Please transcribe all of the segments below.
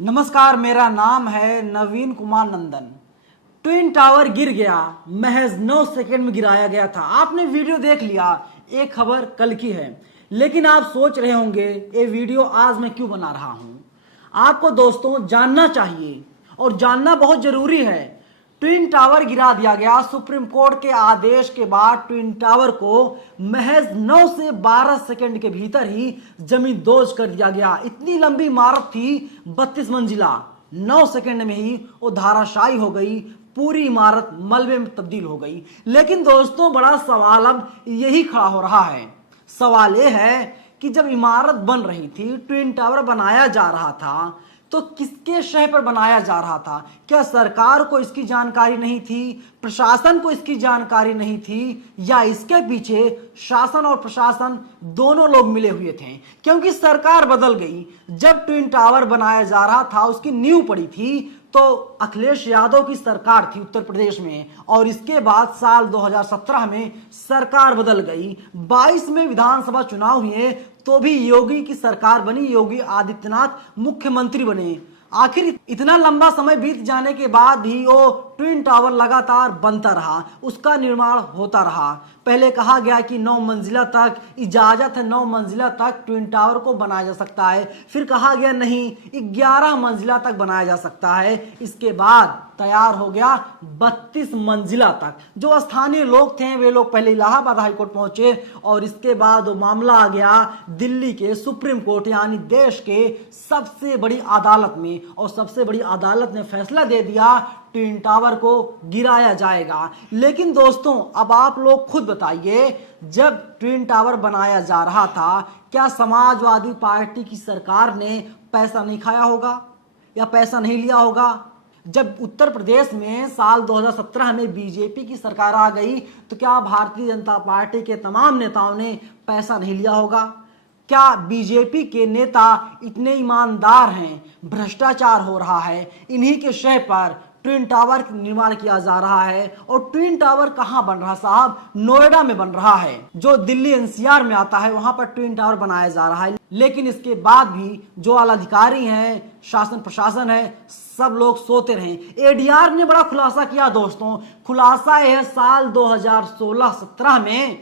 नमस्कार, मेरा नाम है नवीन कुमार नंदन। ट्विन टावर गिर गया, महज 9 सेकंड में गिराया गया था। आपने वीडियो देख लिया, एक खबर कल की है। लेकिन आप सोच रहे होंगे ये वीडियो आज मैं क्यों बना रहा हूं। आपको दोस्तों जानना चाहिए और जानना बहुत जरूरी है। ट्विन टावर गिरा दिया गया। सुप्रीम कोर्ट के आदेश के बाद ट्विन टावर को महज 9 से 12 सेकंड के भीतर ही जमींदोज कर दिया गया। इतनी लंबी इमारत थी, 32 मंजिला, 9 सेकंड में ही वो धाराशायी हो गई। पूरी इमारत मलबे में तब्दील हो गई। लेकिन दोस्तों, बड़ा सवाल अब यही खड़ा हो रहा है। सवाल यह है कि जब इमारत बन रही थी, ट्विन टावर बनाया जा रहा था, तो किसके शय पर बनाया जा रहा था? क्या सरकार को इसकी जानकारी नहीं थी, प्रशासन को इसकी जानकारी नहीं थी, या इसके पीछे शासन और प्रशासन दोनों लोग मिले हुए थे? क्योंकि सरकार बदल गई। जब ट्विन टावर बनाया जा रहा था, उसकी नींव पड़ी थी, तो अखिलेश यादव की सरकार थी उत्तर प्रदेश में, और इसके बाद साल 2017 में सरकार बदल गई। 22 में विधानसभा चुनाव हुए तो भी योगी की सरकार बनी, योगी आदित्यनाथ मुख्यमंत्री बने। आखिर इतना लंबा समय बीत जाने के बाद भी वो ट्विन टावर लगातार बनता रहा, उसका निर्माण होता रहा। पहले कहा गया कि 9 मंजिला तक इजाजत है, 9 मंजिला तक ट्विन टावर को बनाया जा सकता है। फिर कहा गया नहीं, 11 मंजिला तक बनाया जा सकता है। इसके बाद तैयार हो गया 32 मंजिला तक। जो स्थानीय लोग थे वे लोग पहले इलाहाबाद हाईकोर्ट पहुंचे, और इसके बाद वो मामला आ गया दिल्ली के सुप्रीम कोर्ट, यानी देश के सबसे बड़ी अदालत में। और सबसे बड़ी अदालत ने फैसला दे दिया, ट्विन टावर को गिराया जाएगा। लेकिन दोस्तों, अब आप लोग खुद बताइए, जब ट्विन टावर बनाया जा रहा था, क्या समाजवादी पार्टी की सरकार ने पैसा नहीं खाया होगा या पैसा नहीं लिया होगा? जब उत्तर प्रदेश में साल 2017 में बीजेपी की सरकार आ गई, तो क्या भारतीय जनता पार्टी के तमाम नेताओं ने पैसा नहीं लिया होगा? क्या बीजेपी के नेता इतने ईमानदार हैं? भ्रष्टाचार हो रहा है, इन्हीं के शय पर ट्विन टावर निर्माण किया जा रहा है। और ट्विन टावर कहां बन रहा साहब? नोएडा में बन रहा है, जो दिल्ली एनसीआर में आता है, वहां पर ट्विन टावर बनाया जा रहा है। लेकिन इसके बाद भी जो आला अधिकारी हैं, शासन प्रशासन है, सब लोग सोते रहे। एडीआर ने बड़ा खुलासा किया दोस्तों। खुलासा यह साल 2016-17 में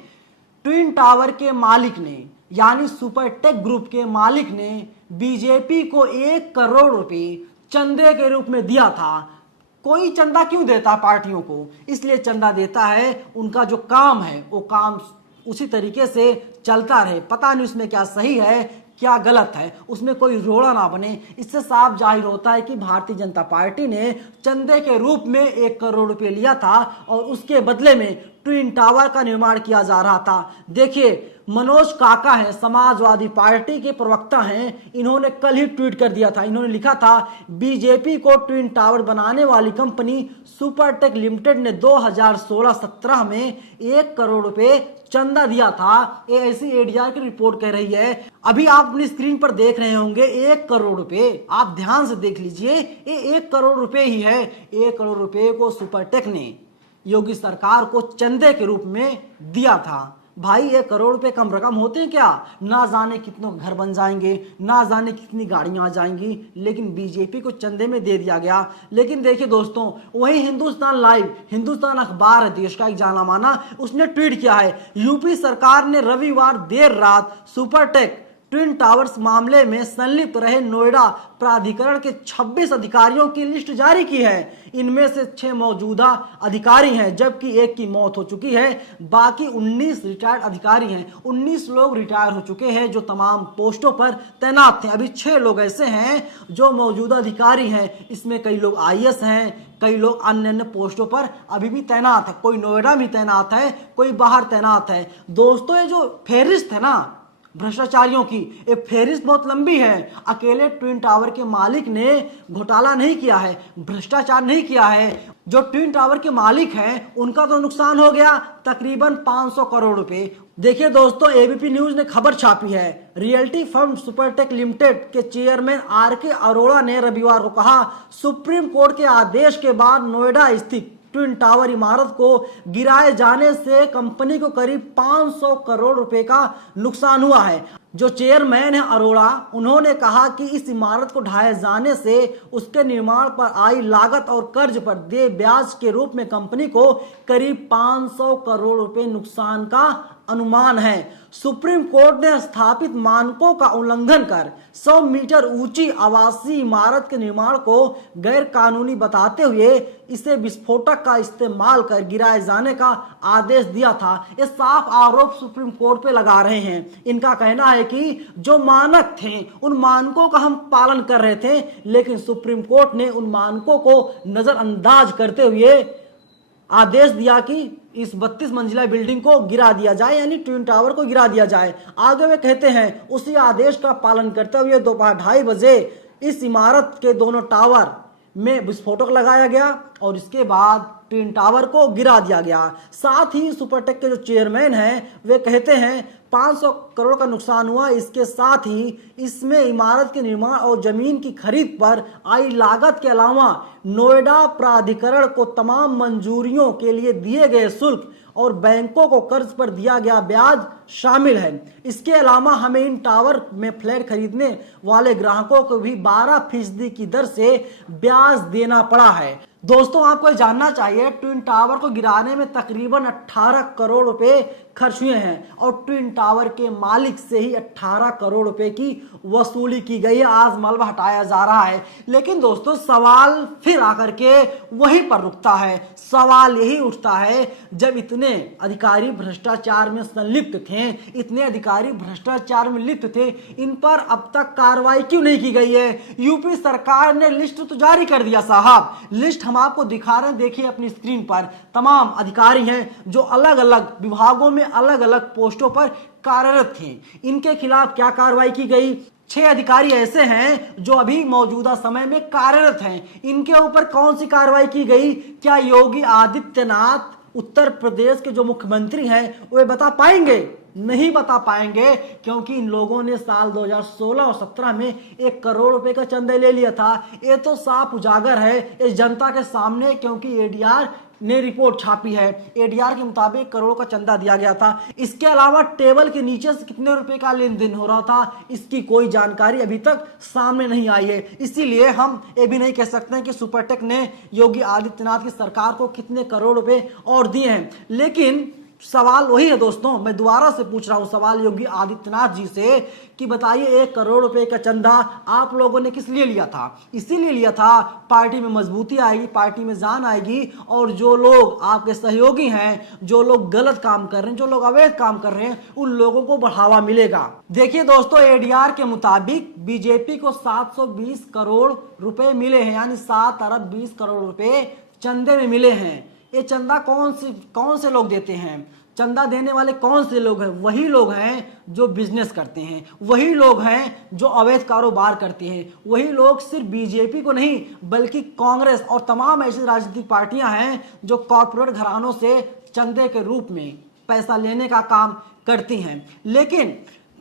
ट्विन टावर के मालिक ने, यानी सुपरटेक ग्रुप के मालिक ने बीजेपी को 1 करोड़ रुपए चंदे के रूप में दिया था। कोई चंदा क्यों देता पार्टियों को? इसलिए चंदा देता है, उनका जो काम है वो काम उसी तरीके से चलता रहे। पता नहीं उसमें क्या सही है क्या गलत है, उसमें कोई रोड़ा ना बने। इससे साफ जाहिर होता है कि भारतीय जनता पार्टी ने चंदे के रूप में 1 करोड़ रुपए लिया था, और उसके बदले में ट्विन टावर का निर्माण किया जा रहा था। देखिए, मनोज काका हैं, समाजवादी पार्टी के प्रवक्ता हैं, इन्होंने कल ही ट्वीट कर दिया था। इन्होंने लिखा था, बीजेपी को ट्विन टावर बनाने वाली कंपनी सुपरटेक लिमिटेड ने 2016-17 में 1 करोड़ रुपए चंदा दिया था। ये ऐसी एडीआर की रिपोर्ट कह रही है। अभी आप अपनी स्क्रीन पर देख रहे होंगे 1 करोड़ रुपए, आप ध्यान से देख लीजिए, ये 1 करोड़ रुपए ही है। 1 करोड़ रुपए को सुपरटेक ने योगी सरकार को चंदे के रूप में दिया था। भाई, 1 करोड़ रुपए कम रकम होते हैं क्या? ना जाने कितनों घर बन जाएंगे, ना जाने कितनी गाड़ियां आ जाएंगी, लेकिन बीजेपी को चंदे में दे दिया गया। लेकिन देखिए दोस्तों, वही हिंदुस्तान लाइव, हिंदुस्तान अखबार है देश का एक जाना माना, उसने ट्वीट किया है, यूपी सरकार ने रविवार देर रात सुपरटेक ट्विन टावर्स मामले में संलिप्त रहे नोएडा प्राधिकरण के 26 अधिकारियों की लिस्ट जारी की है। इनमें से 6 मौजूदा अधिकारी हैं, जबकि 1 की मौत हो चुकी है। बाकी 19 रिटायर्ड अधिकारी हैं। 19 लोग रिटायर हो चुके हैं जो तमाम पोस्टों पर तैनात थे। अभी 6 लोग ऐसे हैं जो मौजूदा अधिकारी हैं। इसमें कई लोग आईएएस हैं, कई लोग अन्य अन्य पोस्टों पर अभी भी तैनात है। कोई नोएडा भी तैनात है, कोई बाहर तैनात है। दोस्तों, ये जो फेहरिस्त है ना भ्रष्टाचारियों की, ये फेहरिस्त बहुत लंबी है। अकेले ट्विन टावर के मालिक ने घोटाला नहीं किया है, भ्रष्टाचार नहीं किया है। जो ट्विन टावर के मालिक हैं, उनका तो नुकसान हो गया तकरीबन 500 करोड़ रुपए। देखिए दोस्तों, एबीपी न्यूज ने खबर छापी है। रियल्टी फर्म सुपरटेक लिमिटेड के चेयरमैन आरके अरोड़ा ने रविवार को कहा, सुप्रीम कोर्ट के आदेश के बाद नोएडा स्थित ट्विन टावर इमारत को गिराए जाने से कंपनी को करीब 500 करोड़ रुपए का नुकसान हुआ है। जो चेयरमैन है अरोड़ा, उन्होंने कहा कि इस इमारत को ढाए जाने से उसके निर्माण पर आई लागत और कर्ज पर दे ब्याज के रूप में कंपनी को करीब 500 करोड़ रुपए नुकसान का अनुमान है। सुप्रीम कोर्ट ने स्थापित मानकों का उल्लंघन कर 100 मीटर ऊंची आवासीय इमारत के निर्माण को गैर कानूनी बताते हुए इसे विस्फोटक का इस्तेमाल कर गिराए जाने का आदेश दिया था। ये साफ आरोप सुप्रीम कोर्ट पे लगा रहे हैं। इनका कहना है कि जो मानक थे उन मानकों का हम पालन कर रहे थे, लेकिन सुप्रीम कोर्ट ने उन मानकों को नजरअंदाज करते हुए आदेश दिया कि इस 32 मंजिला बिल्डिंग को गिरा दिया जाए, यानी ट्विन टावर को गिरा दिया जाए। आगे वे कहते हैं उसी आदेश का पालन करते हुए दोपहर 2:30 बजे इस इमारत के दोनों टावर में विस्फोटक लगाया गया और इसके बाद ट्विन टावर को गिरा दिया गया। साथ ही सुपरटेक के जो चेयरमैन हैं वे कहते हैं 500 करोड़ का नुकसान हुआ। इसके साथ ही इसमें इमारत के निर्माण और जमीन की खरीद पर आई लागत के अलावा नोएडा प्राधिकरण को तमाम मंजूरियों के लिए दिए गए शुल्क और बैंकों को कर्ज पर दिया गया ब्याज शामिल है। इसके अलावा हमें इन टावर में फ्लैट खरीदने वाले ग्राहकों को भी 12% की दर से ब्याज देना पड़ा है। दोस्तों, आपको जानना चाहिए ट्विन टावर को गिराने में तकरीबन 18 करोड़ रुपए खर्च हुए हैं और ट्विन टावर के मालिक से ही 18 करोड़ रुपए की वसूली की गई है। आज मलबा हटाया जा रहा है। लेकिन दोस्तों, सवाल फिर आकर के वहीं पर रुकता है। सवाल यही उठता है, जब इतने अधिकारी भ्रष्टाचार में संलिप्त थे, इतने अधिकारी भ्रष्टाचार में लिप्त थे, इन पर अब तक कार्रवाई क्यों नहीं की गई है? यूपी सरकार ने लिस्ट तो जारी कर दिया साहब। लिस्ट हम आपको दिखा रहे हैं, देखिए अपनी स्क्रीन पर। तमाम अधिकारी हैं जो अलग अलग विभागों में अलग अलग पोस्टों पर कार्यरत थे। इनके खिलाफ क्या कार्रवाई की गई? 6 अधिकारी ऐसे हैं जो अभी मौजूदा समय में कार्यरत हैं। इनके ऊपर कौन सी कार्रवाई की गई? क्या योगी आदित्यनाथ उत्तर प्रदेश के जो मुख्यमंत्री हैं वे बता पाएंगे? नहीं बता पाएंगे, क्योंकि इन लोगों ने साल 2016 और 17 में 1 करोड़ रुपए का चंदा ले लिया था। ये तो साफ उजागर है इस जनता के सामने, क्योंकि एडीआर ने रिपोर्ट छापी है। एडीआर के मुताबिक 1 करोड़ का चंदा दिया गया था। इसके अलावा टेबल के नीचे से कितने रुपए का लेन देन हो रहा था, इसकी कोई जानकारी अभी तक सामने नहीं आई है। इसीलिए हम ये भी नहीं कह सकते हैं कि सुपरटेक ने योगी आदित्यनाथ की सरकार को कितने करोड़ रुपए और दिए हैं। लेकिन सवाल वही है दोस्तों, मैं दोबारा से पूछ रहा हूं सवाल योगी आदित्यनाथ जी से कि बताइए 1 करोड़ रुपए का चंदा आप लोगों ने किस लिए लिया था? इसीलिए लिया था पार्टी में मजबूती आएगी, पार्टी में जान आएगी, और जो लोग आपके सहयोगी हैं, जो लोग गलत काम कर रहे हैं, जो लोग अवैध काम कर रहे हैं, उन लोगों को बढ़ावा मिलेगा। देखिए दोस्तों, एडीआर के मुताबिक बीजेपी को 720 करोड़ रुपए मिले हैं, यानी 7 अरब 20 करोड़ रुपए चंदे में मिले हैं। ये चंदा कौन से लोग देते हैं? चंदा देने वाले कौन से लोग हैं? वही लोग हैं जो बिजनेस करते हैं, वही लोग हैं जो अवैध कारोबार करते हैं, वही लोग सिर्फ बीजेपी को नहीं बल्कि कांग्रेस और तमाम ऐसी राजनीतिक पार्टियां हैं जो कॉर्पोरेट घरानों से चंदे के रूप में पैसा लेने का काम करती हैं। लेकिन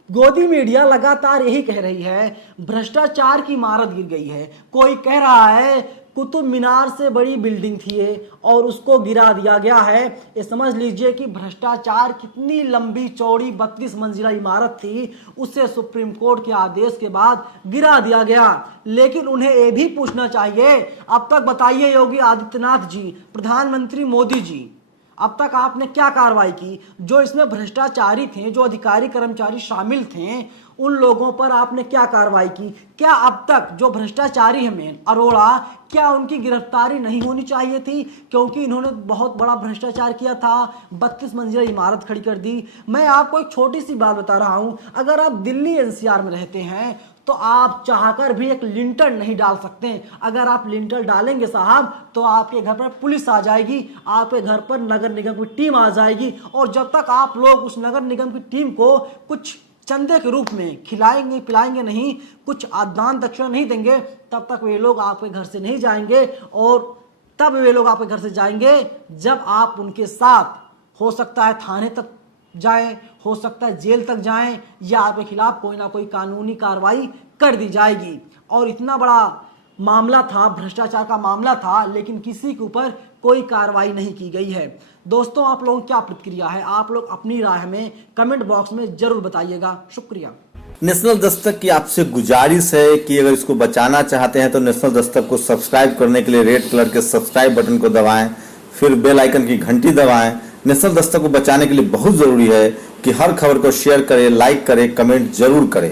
गोदी मीडिया लगातार यही कह रही है भ्रष्टाचार की इमारत गिर गई है। कोई कह रहा है कुतुब मीनार से बड़ी बिल्डिंग थी ये और उसको गिरा दिया गया है। ये समझ लीजिए कि भ्रष्टाचार कितनी लंबी चौड़ी 32 मंजिला इमारत थी, उसे सुप्रीम कोर्ट के आदेश के बाद गिरा दिया गया। लेकिन उन्हें ये भी पूछना चाहिए, अब तक बताइए योगी आदित्यनाथ जी, प्रधानमंत्री मोदी जी, अब तक आपने क्या कार्रवाई की? जो इसमें भ्रष्टाचारी थे, जो अधिकारी कर्मचारी शामिल थे, उन लोगों पर आपने क्या कार्रवाई की? क्या अब तक जो भ्रष्टाचारी हैं अरोड़ा, क्या उनकी गिरफ्तारी नहीं होनी चाहिए थी? क्योंकि इन्होंने बहुत बड़ा भ्रष्टाचार किया था, 32 मंजिला इमारत खड़ी कर दी। मैं आपको एक छोटी सी बात बता रहा हूं, अगर आप दिल्ली एनसीआर में रहते हैं तो आप चाहकर भी एक लिंटर नहीं डाल सकते। अगर आप लिंटर डालेंगे साहब तो आपके घर पर पुलिस आ जाएगी, आपके घर पर नगर निगम की टीम आ जाएगी, और जब तक आप लोग उस नगर निगम की टीम को कुछ चंदे के रूप में खिलाएंगे पिलाएंगे नहीं, कुछ दान दक्षिणा नहीं देंगे, तब तक वे लोग आपके घर से नहीं जाएंगे। और तब वे लोग आपके घर से जाएंगे जब आप उनके साथ, हो सकता है थाने तक जाएं, हो सकता है जेल तक जाएं, या आपके खिलाफ कोई ना कोई कानूनी कार्रवाई कर दी जाएगी। और इतना बड़ा मामला था, भ्रष्टाचार का मामला था, लेकिन किसी के ऊपर कोई कार्रवाई नहीं की गई है। दोस्तों, आप लोगों की क्या प्रतिक्रिया है? आप लोग अपनी राय हमें कमेंट बॉक्स में जरूर बताइएगा। शुक्रिया। नेशनल दस्तक की आपसे गुजारिश है कि अगर इसको बचाना चाहते हैं तो नेशनल दस्तक को सब्सक्राइब करने के लिए रेड कलर के सब्सक्राइब बटन को दबाएं, फिर बेल आइकन की घंटी दबाएं। नेशनल दस्तक को बचाने के लिए बहुत जरूरी है कि हर खबर को शेयर करें, लाइक करें, कमेंट जरूर करें।